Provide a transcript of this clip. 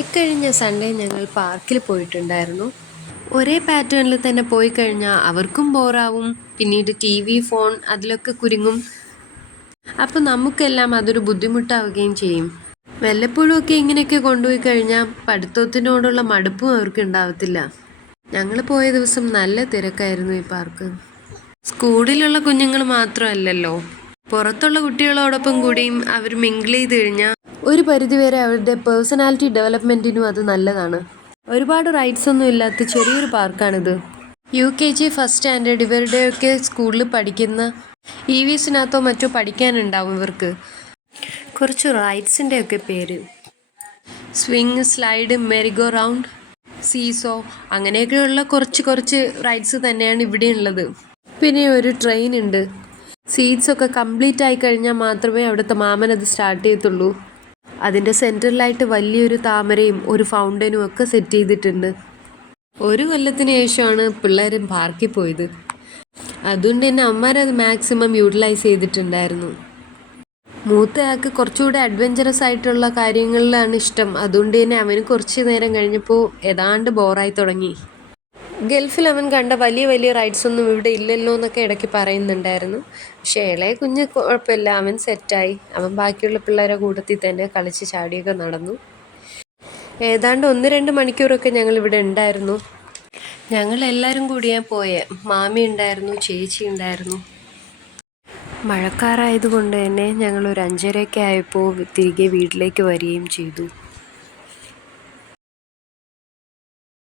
ഇക്കഴിഞ്ഞ സൺഡേ ഞങ്ങൾ പാർക്കിൽ പോയിട്ടുണ്ടായിരുന്നു. ഒരേ പാറ്റേണിൽ തന്നെ പോയി കഴിഞ്ഞാൽ അവർക്കും ബോറാവും. പിന്നീട് ടി വി, ഫോൺ അതിലൊക്കെ കുരുങ്ങും. അപ്പോൾ നമുക്കെല്ലാം അതൊരു ബുദ്ധിമുട്ടാവുകയും ചെയ്യും. വല്ലപ്പോഴും ഒക്കെ ഇങ്ങനെയൊക്കെ കൊണ്ടുപോയി കഴിഞ്ഞാൽ പഠിത്തത്തിനോടുള്ള മടുപ്പും അവർക്ക് ഉണ്ടാവത്തില്ല. ഞങ്ങൾ പോയ ദിവസം നല്ല തിരക്കായിരുന്നു ഈ പാർക്ക്. സ്കൂളിലുള്ള കുഞ്ഞുങ്ങൾ മാത്രമല്ലല്ലോ, പുറത്തുള്ള കുട്ടികളോടൊപ്പം കൂടിയും അവർ മിങ്കിൾ ചെയ്ത് കഴിഞ്ഞാൽ ഒരു പരിധിവരെ അവരുടെ പേഴ്സണാലിറ്റി ഡെവലപ്മെൻറ്റിനും അത് നല്ലതാണ്. ഒരുപാട് റൈഡ്സ് ഒന്നും ഇല്ലാത്ത ചെറിയൊരു പാർക്കാണിത്. UKG ഫസ്റ്റ് സ്റ്റാൻഡേർഡ് ഇവരുടെയൊക്കെ സ്കൂളിൽ പഠിക്കുന്ന EVSനകത്തോ മറ്റോ പഠിക്കാനുണ്ടാവും ഇവർക്ക്. കുറച്ച് റൈഡ്സിൻ്റെയൊക്കെ പേര്: swing, slide, merry-go round, seesaw, അങ്ങനെയൊക്കെയുള്ള കുറച്ച് റൈഡ്സ് തന്നെയാണ് ഇവിടെ ഉള്ളത്. പിന്നെ ഒരു ട്രെയിൻ ഉണ്ട്. സീറ്റ്സൊക്കെ കംപ്ലീറ്റ് ആയി കഴിഞ്ഞാൽ മാത്രമേ അവിടുത്തെ മാമൻ അത് സ്റ്റാർട്ട് ചെയ്യത്തുള്ളൂ. അതിൻ്റെ സെൻറ്ററിലായിട്ട് വലിയൊരു താമരയും ഒരു ഫൗണ്ടനും ഒക്കെ സെറ്റ് ചെയ്തിട്ടുണ്ട്. ഒരു കൊല്ലത്തിന് ശേഷമാണ് പിള്ളേർ പാർക്കിൽ പോയത്. അതുകൊണ്ട് തന്നെ അമ്മമാരത് മാക്സിമം യൂട്ടിലൈസ് ചെയ്തിട്ടുണ്ടായിരുന്നു. മൂത്തയാൾക്ക് കുറച്ചുകൂടെ അഡ്വഞ്ചറസ് ആയിട്ടുള്ള കാര്യങ്ങളിലാണ് ഇഷ്ടം. അതുകൊണ്ട് തന്നെ അവന് കുറച്ച് നേരം കഴിഞ്ഞപ്പോൾ ഏതാണ്ട് ബോറായി തുടങ്ങി. ഗൾഫിൽ അവൻ കണ്ട വലിയ റൈഡ്സ് ഒന്നും ഇവിടെ ഇല്ലല്ലോ എന്നൊക്കെ ഇടയ്ക്ക് പറയുന്നുണ്ടായിരുന്നു. പക്ഷേ ഇളയ കുഞ്ഞ് കുഴപ്പമില്ല, അവൻ സെറ്റായി. അവൻ ബാക്കിയുള്ള പിള്ളേരെ കൂട്ടത്തിൽ തന്നെ കളിച്ച് ചാടിയൊക്കെ നടന്നു. ഏതാണ്ട് 1-2 മണിക്കൂറൊക്കെ ഞങ്ങൾ ഇവിടെ ഉണ്ടായിരുന്നു. ഞങ്ങളെല്ലാവരും കൂടിയാണ് പോയെ. മാമി ഉണ്ടായിരുന്നു, ചേച്ചി ഉണ്ടായിരുന്നു. മഴക്കാറായതുകൊണ്ട് തന്നെ ഞങ്ങൾ ഒരു 5:30 ആയപ്പോൾ തിരികെ വീട്ടിലേക്ക് വരികയും ചെയ്തു.